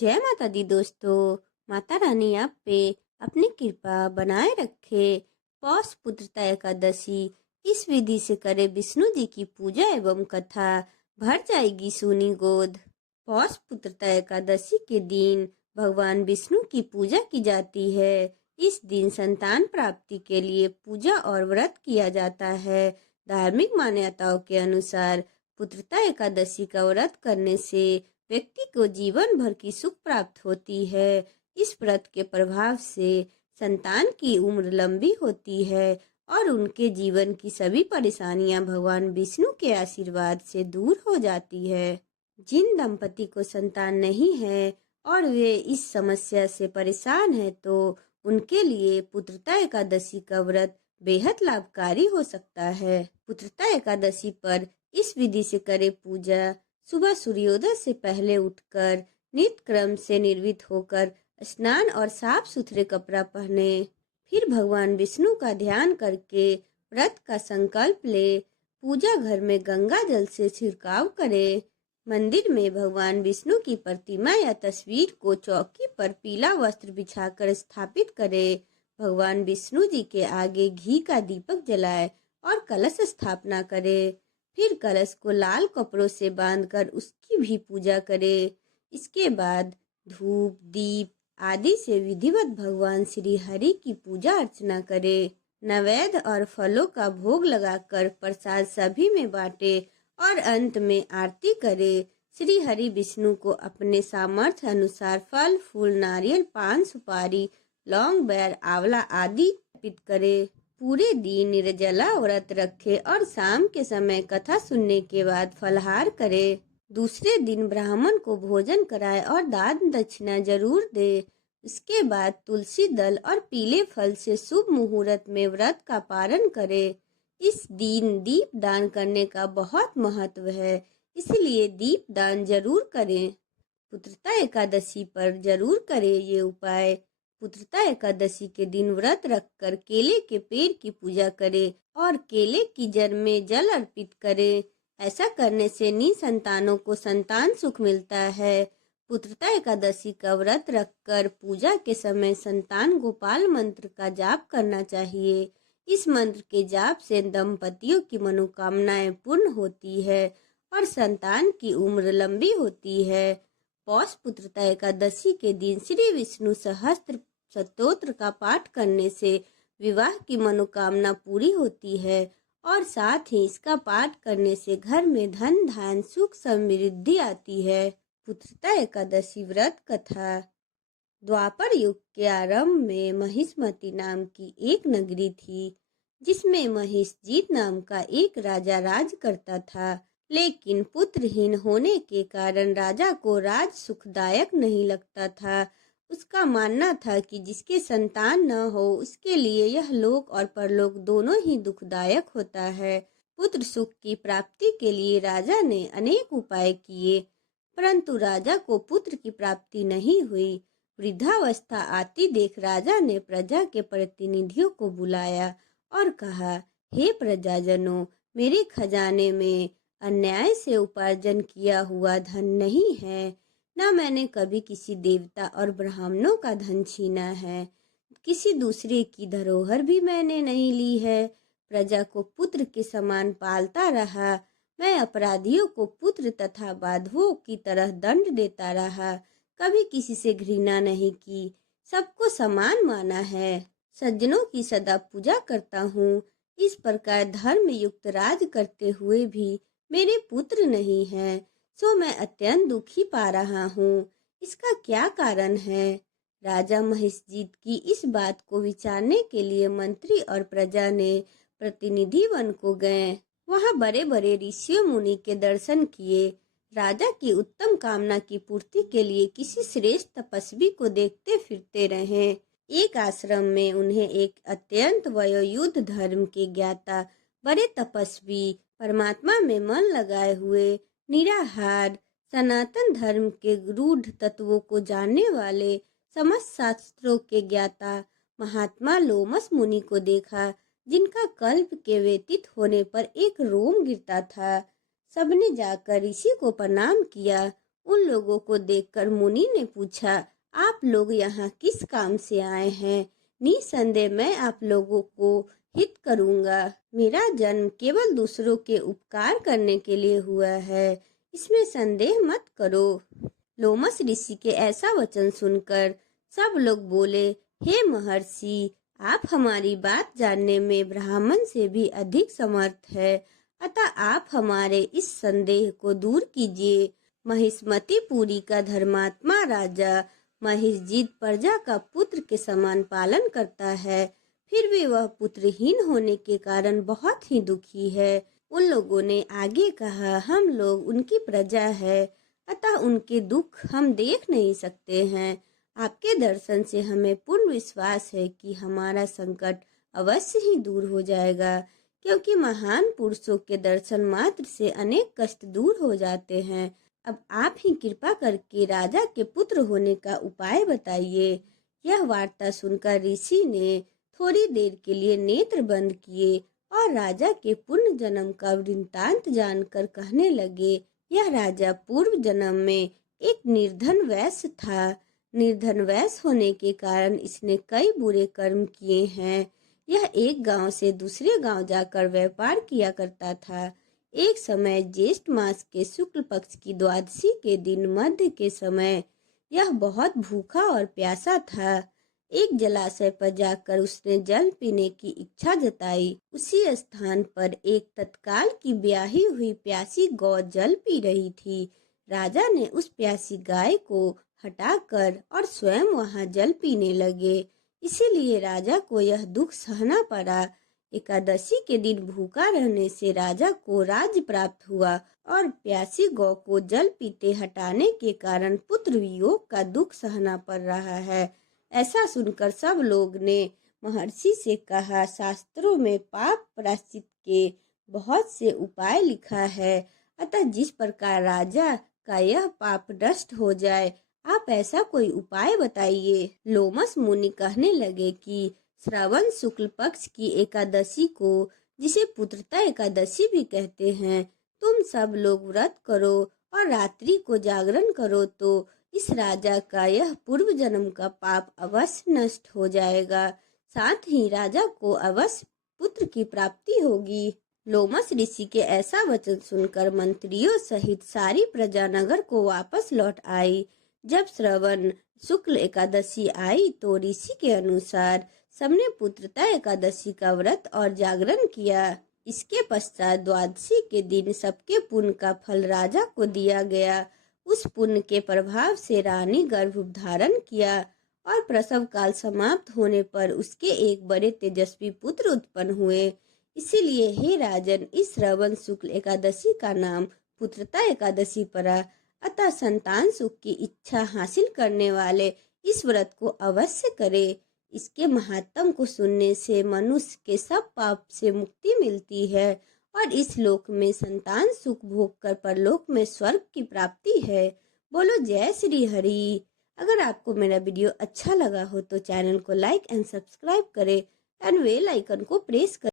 जय माता दी दोस्तों। माता रानी आप पे अपनी कृपा बनाए रखे। पौष पुत्रता एकादशी इस विधि से करे विष्णु जी की पूजा एवं कथा, भर जाएगी सूनी गोद। पौष पुत्रता एकादशी के दिन भगवान विष्णु की पूजा की जाती है। इस दिन संतान प्राप्ति के लिए पूजा और व्रत किया जाता है। धार्मिक मान्यताओं के अनुसार पुत्रता एकादशी का व्रत करने से व्यक्ति को जीवन भर की सुख प्राप्त होती है। इस व्रत के प्रभाव से संतान की उम्र लंबी होती है और उनके जीवन की सभी परेशानियां भगवान विष्णु के आशीर्वाद से दूर हो जाती है। जिन दंपति को संतान नहीं है और वे इस समस्या से परेशान हैं, तो उनके लिए पुत्रता एकादशी का व्रत बेहद लाभकारी हो सकता है। पुत्रता एकादशी पर इस विधि से करे पूजा। सुबह सूर्योदय से पहले उठकर नित्य क्रम से निर्वित होकर स्नान और साफ सुथरे कपड़ा पहने। फिर भगवान विष्णु का ध्यान करके व्रत का संकल्प ले। पूजा घर में गंगा जल से छिड़काव करे। मंदिर में भगवान विष्णु की प्रतिमा या तस्वीर को चौकी पर पीला वस्त्र बिछाकर स्थापित करे। भगवान विष्णु जी के आगे घी का दीपक जलाए और कलश स्थापना करे। फिर कलश को लाल कपड़ों से बांधकर उसकी भी पूजा करे। इसके बाद धूप दीप आदि से विधिवत भगवान श्री हरि की पूजा अर्चना करे। नैवेद्य और फलों का भोग लगाकर प्रसाद सभी में बांटे और अंत में आरती करे। श्री हरि विष्णु को अपने सामर्थ्य अनुसार फल फूल नारियल पान सुपारी लौंग बैर आंवला आदि अर्पित करे। पूरे दिन निर्जला व्रत रखे और शाम के समय कथा सुनने के बाद फलाहार करे। दूसरे दिन ब्राह्मण को भोजन कराए और दान दक्षिणा जरूर दे। इसके बाद तुलसी दल और पीले फल से शुभ मुहूर्त में व्रत का पारण करे। इस दिन दीप दान करने का बहुत महत्व है, इसलिए दीप दान जरूर करें। पुत्रता एकादशी पर जरूर करें ये उपाय। पुत्रता एकादशी के दिन व्रत रखकर केले के पेड़ की पूजा करे और केले की जड़ में जल अर्पित करे। ऐसा करने से निसंतानों को संतान सुख मिलता है। पुत्रता एकादशी का व्रत रखकर पूजा के समय संतान गोपाल मंत्र का जाप करना चाहिए। इस मंत्र के जाप से दंपतियों की मनोकामनाएं पूर्ण होती है और संतान की उम्र लंबी होती है। पौष पुत्रता एकादशी के दिन श्री विष्णु सहस्त्र स्तोत्र का पाठ करने से विवाह की मनोकामना पूरी होती है और साथ ही इसका पाठ करने से घर में धन धान सुख समृद्धि आती है। पुत्रता एकादशी व्रत कथा। द्वापर युग के आरंभ में महिष्मती नाम की एक नगरी थी, जिसमें महिषजीत नाम का एक राजा राज करता था। लेकिन पुत्रहीन होने के कारण राजा को राज सुखदायक नहीं लगता था। उसका मानना था कि जिसके संतान न हो उसके लिए यह लोक और परलोक दोनों ही दुखदायक होता है। पुत्र सुख की प्राप्ति के लिए राजा ने अनेक उपाय किए, परंतु राजा को पुत्र की प्राप्ति नहीं हुई। वृद्धावस्था आती देख राजा ने प्रजा के प्रतिनिधियों को बुलाया और कहा, हे प्रजाजनों, मेरे खजाने में अन्याय से उपार्जन किया हुआ धन नहीं है। न मैंने कभी किसी देवता और ब्राह्मणों का धन छीना है। किसी दूसरे की धरोहर भी मैंने नहीं ली है। प्रजा को पुत्र के समान पालता रहा। मैं अपराधियों को पुत्र तथा बांधवों की तरह दंड देता रहा। कभी किसी से घृणा नहीं की, सबको समान माना है। सज्जनों की सदा पूजा करता हूँ। इस प्रकार धर्म युक्त राज करते हुए भी मेरे पुत्र नहीं है, सो मैं अत्यंत दुखी पा रहा हूँ। इसका क्या कारण है? राजा महिषजीत की इस बात को विचारने के लिए मंत्री और प्रजा ने प्रतिनिधि वन को गए। वहां बड़े बड़े ऋषियों मुनि के दर्शन किए। राजा की उत्तम कामना की पूर्ति के लिए किसी श्रेष्ठ तपस्वी को देखते फिरते रहे। एक आश्रम में उन्हें एक अत्यंत वयोयुद्ध धर्म के ज्ञाता बड़े तपस्वी, परमात्मा में मन लगाए हुए, निराहार, सनातन धर्म के रूढ़ तत्वों को जानने वाले, समस्त शास्त्रों के ज्ञाता महात्मा लोमस मुनि को देखा, जिनका कल्प के व्यतीत होने पर एक रोम गिरता था। सबने जाकर ऋषि को प्रणाम किया। उन लोगों को देखकर मुनि ने पूछा, आप लोग यहाँ किस काम से आए हैं? निसंदेह मैं आप लोगों को हित करूंगा। मेरा जन्म केवल दूसरों के उपकार करने के लिए हुआ है, इसमें संदेह मत करो। लोमस ऋषि के ऐसा वचन सुनकर सब लोग बोले, हे महर्षि, आप हमारी बात जानने में ब्राह्मण से भी अधिक समर्थ है, अतः आप हमारे इस संदेह को दूर कीजिए। महिष्मतिपुरी का धर्मात्मा राजा महिषजीत प्रजा का पुत्र के समान पालन करता है, फिर भी वह पुत्रहीन होने के कारण बहुत ही दुखी है। उन लोगों ने आगे कहा, हम लोग उनकी प्रजा है, अतः उनके दुख हम देख नहीं सकते हैं। आपके दर्शन से हमें पूर्ण विश्वास है कि हमारा संकट अवश्य ही दूर हो जाएगा, क्योंकि महान पुरुषों के दर्शन मात्र से अनेक कष्ट दूर हो जाते हैं। अब आप ही कृपा करके राजा के पुत्र होने का उपाय बताइए। यह वार्ता सुनकर ऋषि ने थोड़ी देर के लिए नेत्र बंद किए और राजा के पूर्ण जन्म का वृत्तांत जानकर कहने लगे, यह राजा पूर्व जन्म में एक निर्धन वैश्य था। निर्धन वैश्य होने के कारण इसने कई बुरे कर्म किए हैं। यह एक गांव से दूसरे गांव जाकर व्यापार किया करता था। एक समय ज्येष्ठ मास के शुक्ल पक्ष की द्वादशी के दिन मध्य के समय यह बहुत भूखा और प्यासा था। एक जलाशय पर जाकर उसने जल पीने की इच्छा जताई। उसी स्थान पर एक तत्काल की ब्याही हुई प्यासी गौ जल पी रही थी। राजा ने उस प्यासी गाय को हटाकर और स्वयं वहां जल पीने लगे। इसीलिए राजा को यह दुख सहना पड़ा। एकादशी के दिन भूखा रहने से राजा को राज्य प्राप्त हुआ और प्यासी गौ को जल पीते हटाने के कारण पुत्र वियोग का दुख सहना पड़ रहा है। ऐसा सुनकर सब लोग ने महर्षि से कहा, शास्त्रों में पाप प्रायश्चित के बहुत से उपाय लिखा है, अतः जिस प्रकार राजा का यह पाप नष्ट हो जाए, आप ऐसा कोई उपाय बताइए। लोमस मुनि कहने लगे कि श्रावण शुक्ल पक्ष की एकादशी को, जिसे पुत्रता एकादशी भी कहते हैं, तुम सब लोग व्रत करो और रात्रि को जागरण करो तो इस राजा का यह पूर्व जन्म का पाप अवश्य नष्ट हो जाएगा। साथ ही राजा को अवश्य पुत्र की प्राप्ति होगी। लोमस ऋषि के ऐसा वचन सुनकर मंत्रियों सहित सारी प्रजा नगर को वापस लौट आई। जब श्रवण शुक्ल एकादशी आई तो ऋषि के अनुसार सबने पुत्रता एकादशी का व्रत और जागरण किया। इसके पश्चात द्वादशी के दिन सबके पुण्य का फल राजा को दिया गया। उस पुण्य के प्रभाव से रानी गर्भ धारण किया और प्रसव काल समाप्त होने पर उसके एक बड़े तेजस्वी पुत्र उत्पन्न हुए। इसीलिए हे राजन, इस श्रवण शुक्ल एकादशी का नाम पुत्रता एकादशी पड़ा। अतः संतान सुख की इच्छा हासिल करने वाले इस व्रत को अवश्य करे। इसके महात्म को सुनने से मनुष्य के सब पाप से मुक्ति मिलती है और इस लोक में संतान सुख भोग कर परलोक में स्वर्ग की प्राप्ति है। बोलो जय श्री हरि। अगर आपको मेरा वीडियो अच्छा लगा हो तो चैनल को लाइक एंड सब्सक्राइब करें एंड बेल आइकन को प्रेस करें।